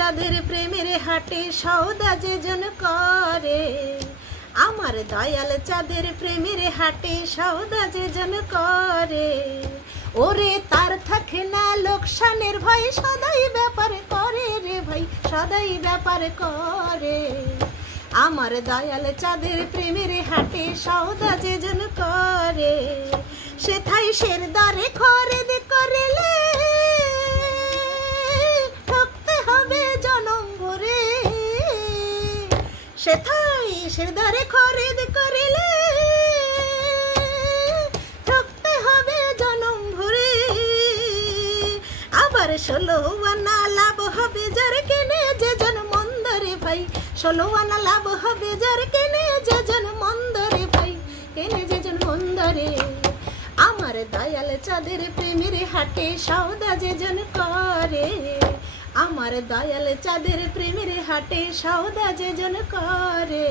চাঁদের প্রেমের হাটে সওদা যে জন করে, আমার দয়াল চাঁদের প্রেমের হাটে সওদা যে জন করে, ওরে তার থাকে না লোকসানের ভয়, সদাই ব্যাপার করে রে ভাই, সদাই ব্যাপার করে। আমার দয়াল চাঁদের প্রেমের হাটে সওদা যে জন করে, সেথাই শেরদারে খরিদ করিলে ঠকতে হবে জনম ভরে, সেথাই শেরদারে খরিদ করিলে ঠকতে হবে জনম ভরে। আবার 16 আনা লাভ হবে যার কেনে যে জন মন্দ রে ভাই, 16 আনা লাভ হবে যার কেনে যে জন মন্দ রে ভাই, কেনে যে জন মন্দ রে। আমার দয়াল চাঁদের প্রেমের হাটে সওদা যে জন করে, আমার দয়াল চাঁদের প্রেমের হাটে সওদা যে জন করে।